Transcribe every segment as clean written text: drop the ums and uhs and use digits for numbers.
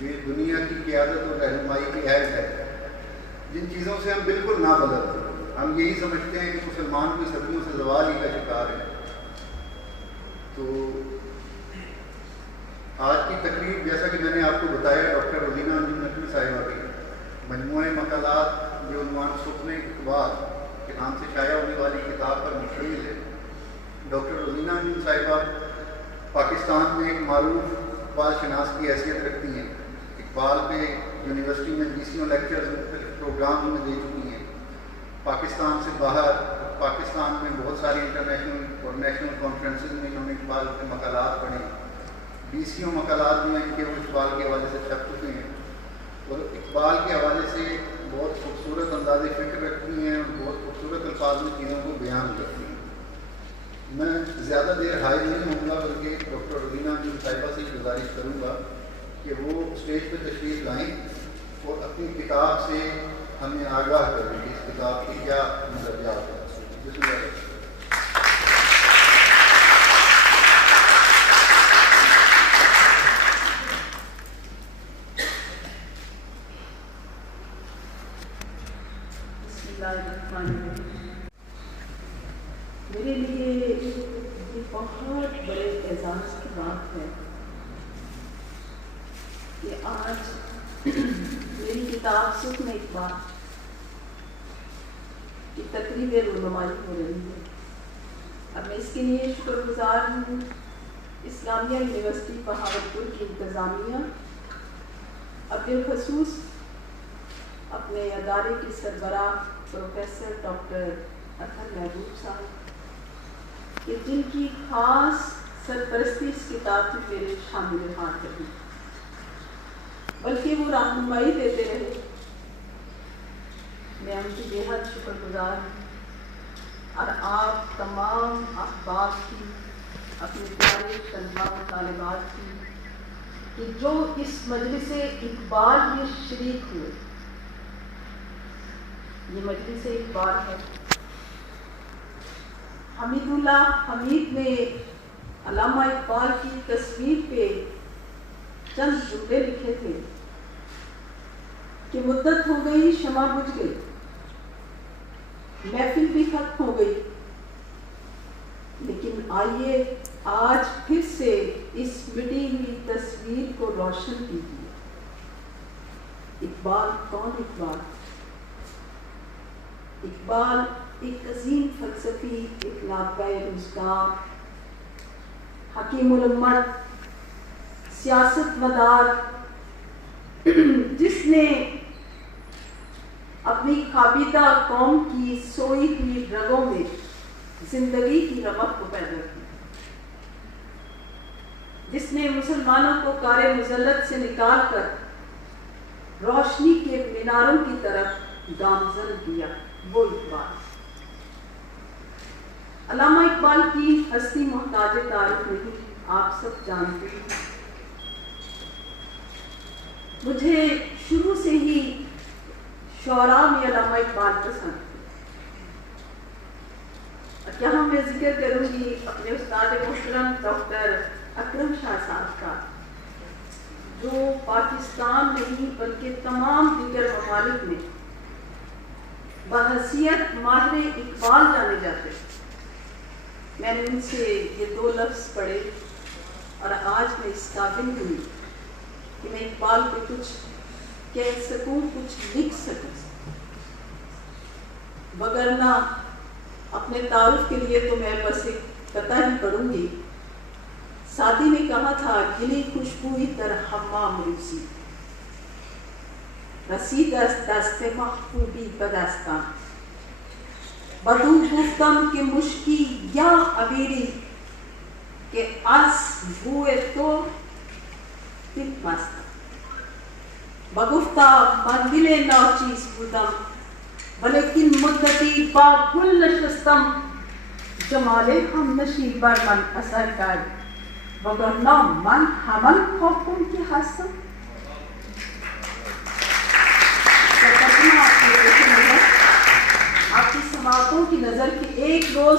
یہ دنیا کی قیادت اور رہنمائی کی عہد ہے، جن چیزوں سے ہم بالکل نہ بدلتے. ہم یہی سمجھتے ہیں کہ مسلمان بھی صدیوں سے زوال ہی کا شکار ہے. تو آج کی تقریب، جیسا کہ میں نے آپ کو بتایا، ڈاکٹر روزینہ انجم نقوی صاحبہ کی مجموعہ مقالات جو عنوان سخن اقبال کے نام سے شائع ہونے والی کتاب پر مشتمل ہے. ڈاکٹر روزینہ انجم صاحبہ پاکستان میں ایک معروف اقبال شناس کی حیثیت رکھتی ہیں. اقبال پہ یونیورسٹی میں BCO لیکچرز مختلف پروگرام میں دے چکی ہیں. پاکستان سے باہر پاکستان میں بہت ساری انٹرنیشنل اور نیشنل کانفرنسز میں انہوں نے اقبال کے مقالات پڑھے. BCO مقالات جو ہیں ان کے وہ اقبال کے حوالے سے چھپ چکے ہیں اور اقبال کے حوالے سے بہت خوبصورت انداز فکر رکھتی ہیں اور بہت خوبصورت الفاظ میں چیزوں کو بیان کرتی ہیں. میں زیادہ دیر حائل نہیں ہوں گا، بلکہ ڈاکٹر روزینہ انجم صاحبہ سے گزارش کروں گا کہ وہ اسٹیج پہ تشریف لائیں اور اپنی کتاب سے ہمیں آگاہ کریں کہ اس کتاب کی کیا نظریات ہیں. بسم اللہ. میرے لیے یہ بہت بڑے اعزاز کی بات ہے کہ آج میری کتاب سخن اقبال کی تقریب رونمائی ہو رہی ہے. اب میں اس کے لیے شکر گزار ہوں اسلامیہ یونیورسٹی بہاولپور کی انتظامیہ، اب بالخصوص اپنے ادارے کے سربراہ پروفیسر ڈاکٹر اطہر محبوب صاحب، کہ جن کی خاص سرپرستی اس کتاب کی میرے شامل ہاتھ رہی، بلکہ وہ رہنمائی دیتے رہے. میں ان کی بے حد شکر گزار ہوں اور آپ تمام احباب کی، اپنے پیارے طلباء و طالبات کی، کہ جو اس مجلس اقبال میں شریک ہوئے. یہ مجلس اقبال ہے. حمید اللہ حمید نے علامہ اقبال کی تصویر پہ چند جملے لکھے تھے کہ مدت ہو گئی، شمع بجھ گئی، محفل بھی ختم ہو گئی، لیکن آئیے آج پھر سے اس مٹی ہوئی تصویر کو روشن کیجیے. اقبال کون اقبال؟ اقبال ایک عظیم فلسفی، ایک نابغہ روزگار، حکیم الامت، سیاست مدار، جس نے اپنی خوابیدہ قوم کی سوئی ہوئی رگوں میں زندگی کی رمق کو پیدا کی، جس نے مسلمانوں کو کار مذلت سے نکال کر روشنی کے میناروں کی طرف گامزن کیا، وہ اقبال۔ علامہ اقبال کی ہستی محتاج تعریف نہیں، آپ سب جانتے ہیں۔ مجھے شروع سے ہی شعراء میں علامہ اقبال پسند تھے، اور یہاں میں ذکر کروں گی اپنے استاد محترم ڈاکٹر اکرم شاہ صاحب کا، جو پاکستان نہیں بلکہ تمام دیگر ممالک میں بحیثیت ماہر اقبال جانے جاتے ہیں۔ میں نے ان سے یہ 2 لفظ پڑھے اور آج میں اس قابل ہوئی کہ میں اقبال پہ کچھ کہہ سکوں، کچھ لکھ سکوں، وگرنہ اپنے تعارف کے لیے تو میں بس ایک قطعہ ہی پڑھوں گی۔ سعدی نے کہا تھا، گلی خوشبوئی در حمام روسی، رسید از دست محبوبی بدستان، بدو گفتم که مشکی یا عبیری، که از بوی تو دل مستم، بگفتا من دل ناچیز بودم، ولیکن مدتی با گل نشستم، جمال هم نشی بر من اثر کرد، وگرنہ من حمل خواهم که هستم۔ آپ کی سماعتوں کی نظر کہ ایک روز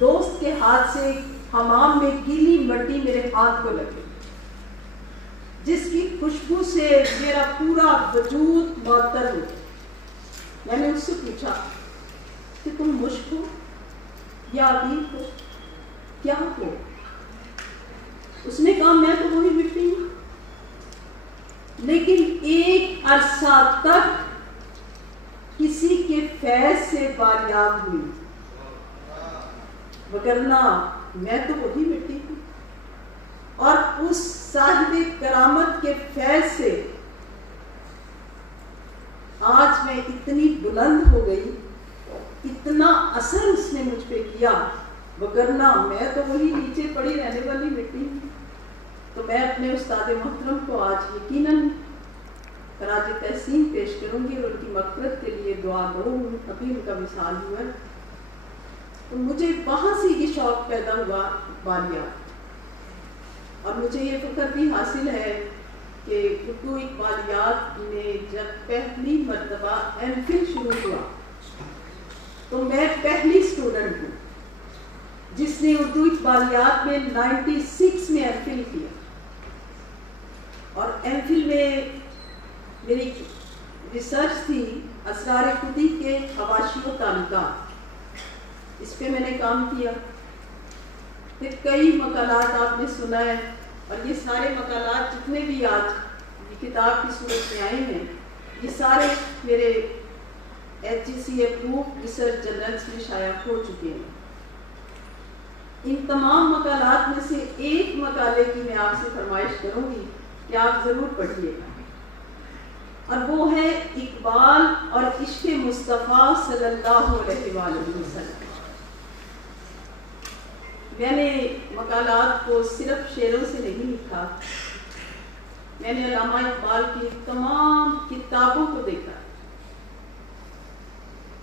دوست کے ہاتھ سے حمام میں گیلی مٹی میرے ہاتھ کو لگی، جس کی خوشبو سے میرا پورا وجود معطر ہو۔ میں نے اس سے پوچھا کہ تم مشک ہو یا عبیر ہو، کیا ہو؟ اس نے کہا میں تو وہی مٹی ہوں، لیکن ایک عرصہ تک کسی کے فیض سے باریاب ہوئی، وگرنہ میں تو وہی مٹی ہوں، اور اس صاحب کرامت کے فیض سے آج میں اتنی بلند ہو گئی، اتنا اثر اس نے مجھ پہ کیا، وگرنہ میں تو وہی نیچے پڑی رہنے والی مٹی ہوں۔ تو میں اپنے استاد محترم کو آج یقیناً خراج تحسین پیش کروں گی اور ان کی مغفرت کے لیے دعا کروں، ابھی ان کا وصال ہوا ہے۔ تو مجھے وہاں سے یہ شوق پیدا ہوا اقبالیات، اور مجھے یہ فخر بھی حاصل ہے کہ اردو اقبالیات میں جب پہلی مرتبہ ایم فل شروع ہوا تو میں پہلی اسٹوڈنٹ ہوں جس نے اردو اقبالیات میں 96 میں ایم فل کیا، اور ایم فل میں میری ریسرچ تھی اسرار خودی کے حواشی و تعلقات، اس پہ میں نے کام کیا۔ پھر کئی مقالات آپ نے سنا ہے، اور یہ سارے مقالات جتنے بھی آج یہ کتاب کی صورت میں آئے ہیں، یہ سارے میرے HGC اپرووڈ ریسرچ جرنلز میں شائع ہو چکے ہیں۔ ان تمام مقالات میں سے ایک مقالے کی میں آپ سے فرمائش کروں گی کہ آپ ضرور پڑھیے گا، اور وہ ہے اقبال اور عشق مصطفیٰ صلی اللہ علیہ وآلہ وسلم۔ میں نے مقالات کو صرف شعروں سے نہیں لکھا، میں نے علامہ اقبال کی تمام کتابوں کو دیکھا،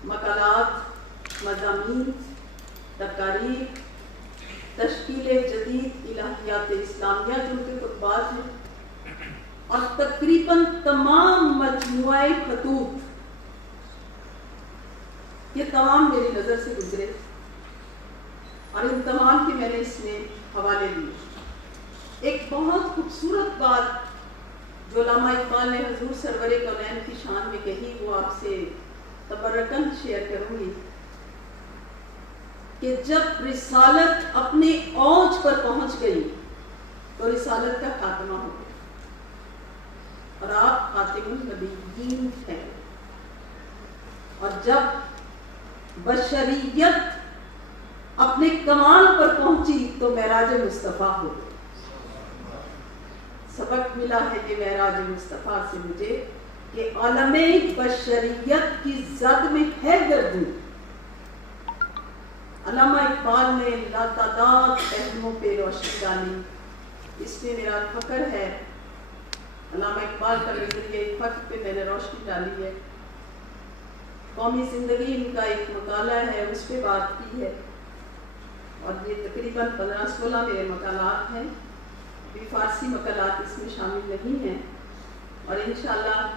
مقالات، مضامین، تقاریر، تشکیل جدید الہیات اسلامیہ جو کہ خطبات ہیں، اور تقریباً تمام مجموعہ خطوط، یہ تمام میری نظر سے گزرے، اور ان تمام کے میں نے اس میں حوالے دیے۔ ایک بہت خوبصورت بات جو علامہ اقبال نے حضور سرور کونین کی شان میں کہی، وہ آپ سے تبرکاً شیئر کروں گی کہ جب رسالت اپنے اوج پر پہنچ گئی تو رسالت کا خاتمہ ہو گیا، اور آپ خاتم النبیین ہیں، اور جب بشریت اپنے کمال پر پہنچی تو معراج مصطفیٰ ہو گئی۔ سبق ملا ہے یہ معراج مصطفیٰ سے مجھے کہ عالم بشریت کی زد میں ہے گردوں، علامہ اقبال نے لاتعداد پہلوؤں پہ روشنی ڈالی. اس میں میرا فخر ہے. علامہ اقبال کا نظریہ فخر پہ میں نے روشنی ڈالی ہے. قومی زندگی ان کا ایک مطالعہ ہے، اس پہ بات کی ہے. اور یہ تقریباً 15-16 میرے مقالات ہیں. بھی فارسی مقالات اس میں شامل نہیں ہیں. اور انشاءاللہ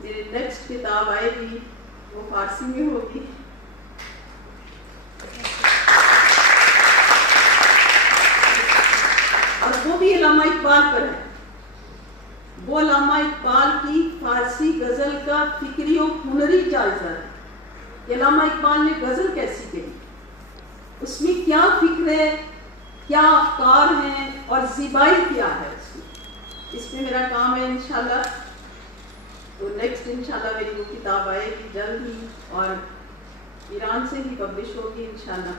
میری نیکسٹ کتاب آئے گی، وہ فارسی میں ہوگی. اور وہ بھی علامہ اقبال پر ہے. وہ علامہ اقبال کی فارسی غزل کا فکری و ہنری جائزہ ہے کہ علامہ اقبال نے غزل کیسی کہی، اس میں کیا فکر ہے، کیا افکار ہیں اور زیبائی کیا ہے. اس میں میرا کام ہے انشاءاللہ. تو نیکسٹ انشاءاللہ میری وہ کتاب آئے گی جلد ہی، اور ایران سے ہی پبلش ہوگی انشاءاللہ.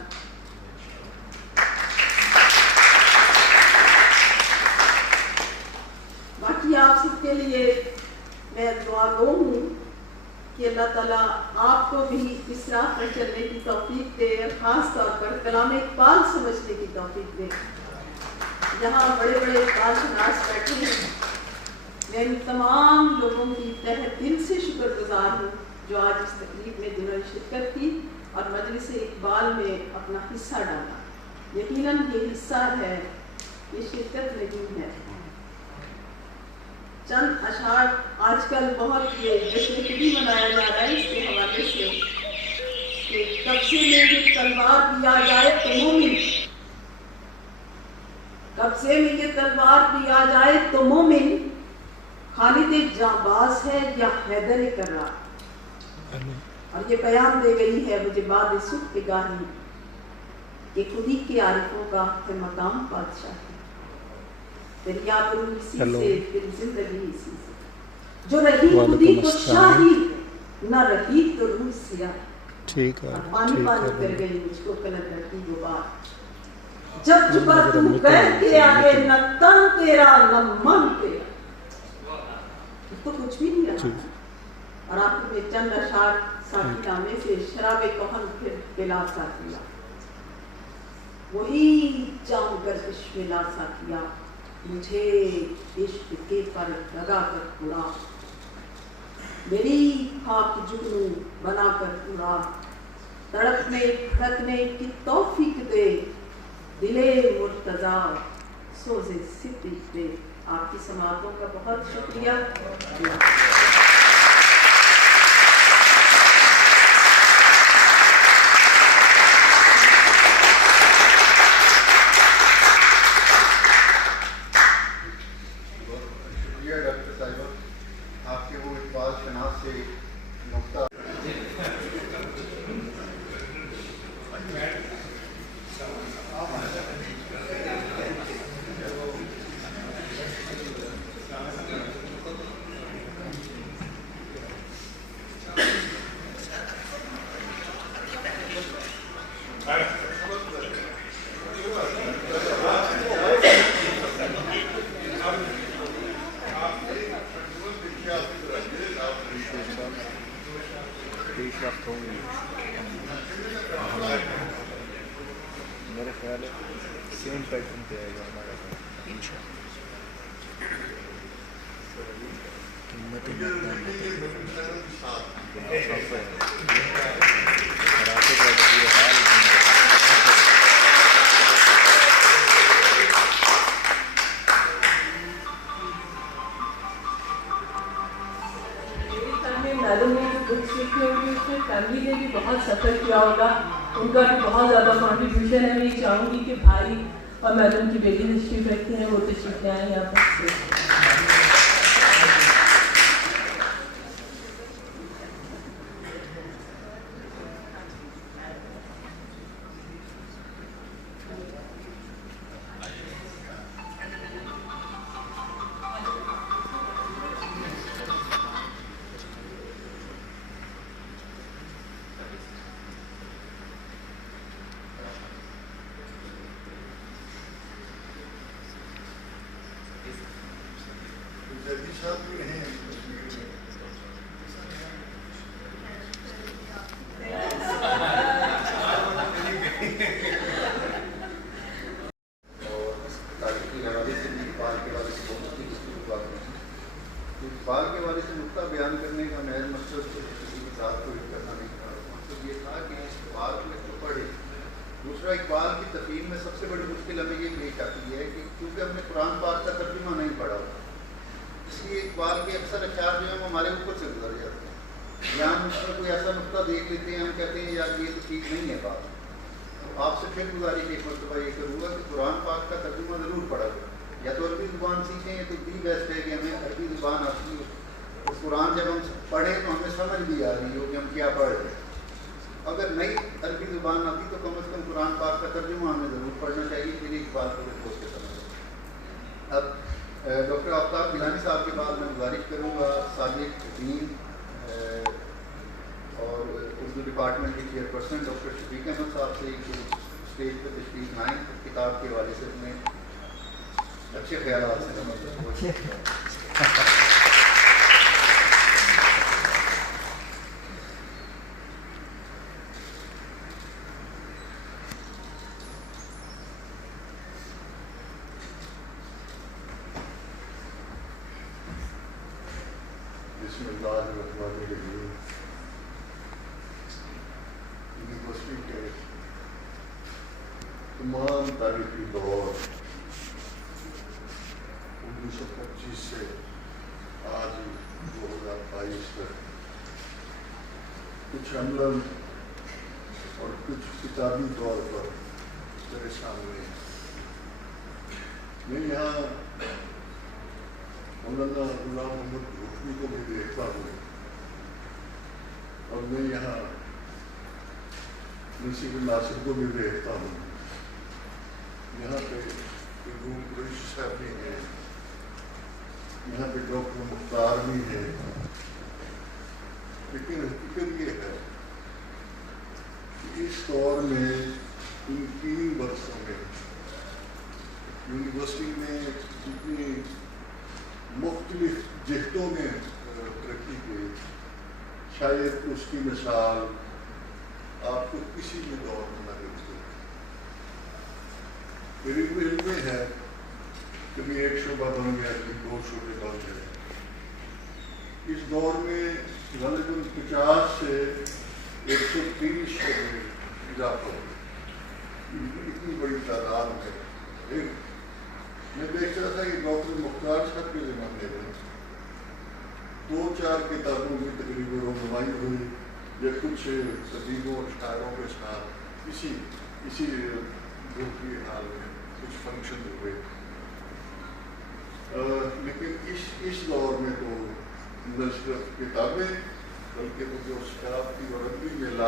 باقی آپ سب کے لیے میں دعا گو ہوں کہ اللہ تعالیٰ آپ کو بھی اس راہ پر چلنے کی توفیق دے، اور خاص طور پر کلام اقبال سمجھنے کی توفیق دے. یہاں بڑے بڑے اقبال شناس بیٹھے ہیں. میں ان تمام لوگوں کی تہہ دل سے شکر گزار ہوں جو آج اس تقریب میں جنہوں نے شرکت کی اور مجلس اقبال میں اپنا حصہ ڈالا. یقیناً یہ حصہ ہے، یہ شرکت نہیں ہے. چند اشعار آج کل بہت یہ جشن بھی منایا جا رہا ہے اس کے حوالے سے کہ قبضے میں یہ تلوار دیا جائے تو مومن، قبضے میں یہ تلوار دیا جائے تو مومن، خالد جانباز ہے یا حیدر کرار. اور یہ بیان دے گئی ہے مجھے بعد صبح کے گاہی کہ خودی کے عارفوں کا ہے مقام بادشاہ، پھر یاد روح اسی سے، پھر زندگی اسی سے. جو رہی خودی تو شاہی، نہ رہی تو روح سیاہ. ٹھیک ہے. پانی پانی کر گئی مجھ کو کلندر کی غبار. جب جھکا تو بیٹھ کے آگے، نہ تن تیرا نہ من تیرا. تو کچھ بھی نہیں رہا. اور آخر میں چند اشعار ساقی نامے سے. شراب کہن پھر پلا ساقیا، وہی جام گردش ملا ساقیا، مجھے عشق کے پر لگا کر پورا، میری خاک جگنو بنا کر پورا. تڑپنے پھڑکنے کی توفیق دے، دلے مرتضی سوزے صدیق دے. آپ کی سماعتوں کا بہت شکریہ. ڈاکٹر صاحبہ، آپ کے وہ اقبال شناس سے نقطہ میرے خیال ہے سیم پیٹرن پہ آئے گا ہمارا فیملی نے بھی بہت سفر کیا ہوگا، ان کا بھی بہت زیادہ کنٹریبیوشن ہے. میں چاہوں گی کہ بھائی اور میڈم کی بیٹی تشریف رکھتے ہیں، وہ تشریف لے آئیں یہاں پر. دوسرا اقبال کی تفہیم میں سب سے بڑی مشکل ہمیں یہ پیش آتی ہے کہ کیونکہ ہم نے قرآن پاک کا ترجمہ نہیں پڑھا اس لیے اقبال کے اکثر اشعار جو ہیں وہ ہمارے اوپر سے گزر جاتے ہیں یا ہم اس میں کوئی ایسا نقطہ دیکھ لیتے ہیں ہم کہتے ہیں یار یہ تو ٹھیک نہیں ہے بات. تو آپ سے پھر گزارش ایک مرتبہ یہ کروں گا کہ قرآن پاک کا ترجمہ ضرور پڑھا جائے. یا تو عربی زبان سیکھیں یا تو دی بیسٹ ہے کہ ہمیں عربی زبان آتی ہو اور قرآن جب ہم پڑھیں تو ہمیں سمجھ بھی آ رہی ہو کہ ہم کیا پڑھ رہے ہیں. اگر نئی عربی زبان آتی تو کم از کم قرآن پاک کا ترجمہ ہمیں ضرور پڑھنا چاہیے پھر ایک بات کو سوچ کے سمجھ. اب ڈاکٹر آفتاب گیلانی صاحب کے بعد میں گزارش کروں گا صادق الدین اور اردو ڈپارٹمنٹ کے چیئر پرسن ڈاکٹر شفیق احمد صاحب سے کہ اسٹیج پہ تشریف لائیں کتاب کے حوالے سے اپنے اچھے خیالات سے. بسم اللہ الرحمن الرحیم. یونیورسٹی کے تمام تاریخی دور 1925 سے آج 2022 تک کچھ عملاً اور کچھ کتابی طور پر میرے سامنے میں یہاں مولانا غلام محمد بھوٹنی کو بھی دیکھتا ہوں اور میں یہاں نصیر ناصر کو بھی دیکھتا ہوں. یہاں پہ روم قریشی صاحب بھی ہیں, یہاں پہ ڈاکٹر مختار بھی ہیں. لیکن حقیقت یہ ہے کہ اس دور میں ان 3 برسوں میں یونیورسٹی میں جتنی مختلف جہتوں میں ترقی کی شاید اس کی مثال آپ کو کسی بھی دور میں نہ ملتی. میری علم میں ہے کبھی ایک شعبہ بن گیا کبھی 2 شعبے بن گئے. اس دور میں غالباً 50 سے 130 شعبے اضافہ ہو. اتنی بڑی تعداد میں میں دیکھ رہا تھا کہ ڈاکٹر مختار صاحب کے زمانے میں 2-4 کتابوں کی تقریباً رونمائی ہوئی یا کچھ ادیبوں اور شاعروں کے ساتھ اسی گروپ کے حال میں کچھ فنکشن ہوئے. لیکن اس دور میں تو نہ صرف کتابیں بلکہ وہ جو ثقافتی اور ادبی میلہ